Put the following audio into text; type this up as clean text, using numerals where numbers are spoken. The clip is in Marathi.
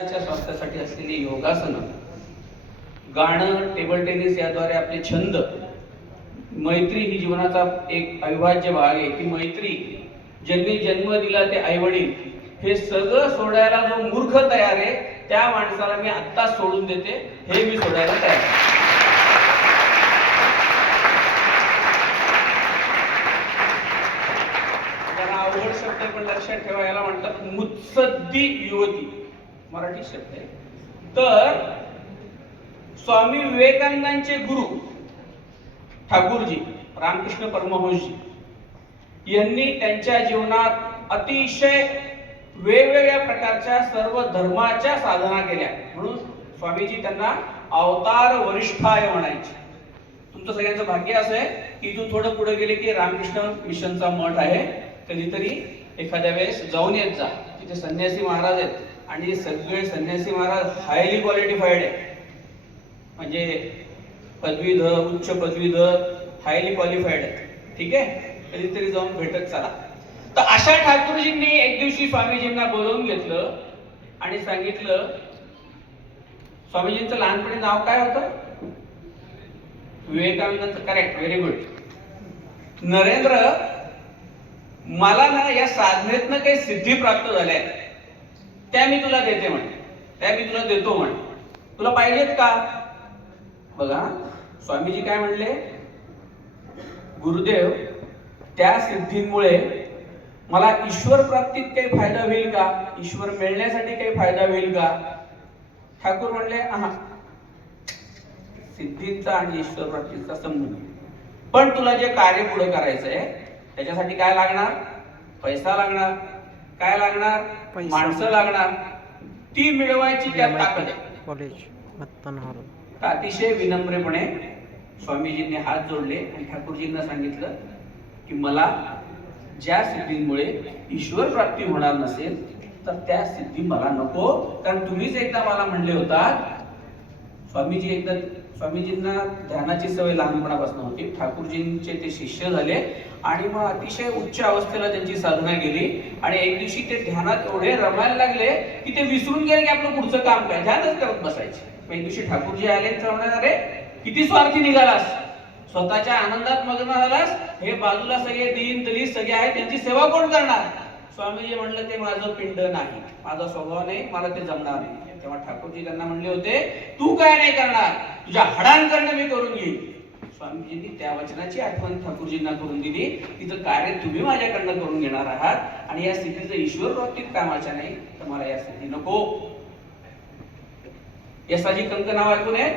स्वास्थ्यासाठी असलेली योगासनं, गाणं, टेबल टेनिस याद्वारे आपले छंद, मैत्री ही जीवनाचा एक अविभाज्य भाग आहे. की मैत्री, ज्यांनी जन्म दिला ते आई वडील, हे सगळं सोडायला जो मूर्ख तयार आहे त्या माणसाला मी आत्ता सोडून देते, हे मी सोडायला तयार आहे. जरा अवघड शब्द आहे पण लक्षात ठेवा, याला म्हणतात मुत्सद्दी युवती, मराठी शब्द आहे. तर स्वामी विवेकानंदांचे गुरु ठाकूरजी रामकृष्ण परमहंसजी यांनी त्यांच्या जीवनात अतिशय वेगवेगळ्या प्रकारच्या सर्व धर्माच्या साधना केल्या, म्हणून स्वामीजी त्यांना अवतार वरिष्ठाय म्हणायचे. तुमचं सगळ्यांचं भाग्य असं आहे की इथून थोडं पुढे गेले की रामकृष्ण मिशनचा मठ आहे, कधीतरी एखाद्या वेळेस जाऊन येत जा. तिथे संन्यासी महाराज आहेत आणि सगळे संन्यासी महाराज हायली क्वालिफाईड आहे, म्हणजे पदवीधर, उच्च पदवीधर, हायली क्वालिफाईड आहे. ठीक आहे, कधीतरी जाऊन भेटत चला. तर अशा ठाकूरजींनी एक दिवशी स्वामीजींना बोलवून घेतलं आणि सांगितलं, स्वामीजींचं लहानपणी नाव काय होतं? Vivekananda. Correct, very good. Narendra, मला ना या साधनेतनं काही सिद्धी प्राप्त झाल्या आहेत, त्या मी तुला देते म्हणे, त्या मी तुला देतो म्हणे, तुला पाहिजेत का? बघा स्वामीजी काय म्हणले, गुरुदेव, त्या सिद्धींमुळे मला ईश्वर प्राप्तीत काही फायदा होईल का? ईश्वर मिळण्यासाठी काही फायदा होईल का? ठाकूर म्हणले, सिद्धीचा आणि ईश्वर प्राप्तीचा संबंध, पण तुला जे कार्य पुढे करायचंय त्याच्यासाठी काय लागणार? पैसा लागणार. काय लागणार? माणसं लागणार. ती मिळवायची त्यात ताकद आहे. अतिशय विनम्रपणे स्वामीजींनी हात जोडले आणि ठाकूरजींना सांगितलं की मला ज्या सिद्धींमुळे ईश्वर प्राप्ती होणार नसेल तर त्या सिद्धी मला नको, कारण तुम्हीच एकदा मला म्हणले होतात. स्वामीजींना ध्यानाची सवय लहानपणापासून होती. ठाकूरजींचे ते शिष्य झाले आणि मग अतिशय उच्च अवस्थेला त्यांची साधना गेली आणि एक दिवशी ते ध्यानात एवढे रमायला लागले की ते विसरून गेले की आपलं पुढचं काम काय, ध्यानच करत बसायचे. एक दिवशी ठाकूरजी आले तर म्हणाले, अरे किती स्वार्थी निघालास, स्वतःच्या आनंदात मग्न झालास, हे बाजूला सगळे दीन दलित सगळे आहेत, त्यांची सेवा कोण करणार? स्वामीजी म्हणलं, ते माझं पिंड नाही, माझा स्वभाव नाही, मला ते जमणार नाही. तेव्हा ठाकूरजी त्यांना म्हणले होते, तू काय नाही करणार, तुझ्या हडांकडनं मी करून घेईन. स्वामीजींनी त्या वचनाची आठवण ठाकूरजींना करून दिली, तिचं कार्य तुम्ही माझ्याकडनं करून घेणार आहात आणि या स्थितीचं ईश्वर बाबतीत कामाच्या नाही, तर मला या स्थिती नको. यसाजी कंक नाव ऐकून आहे?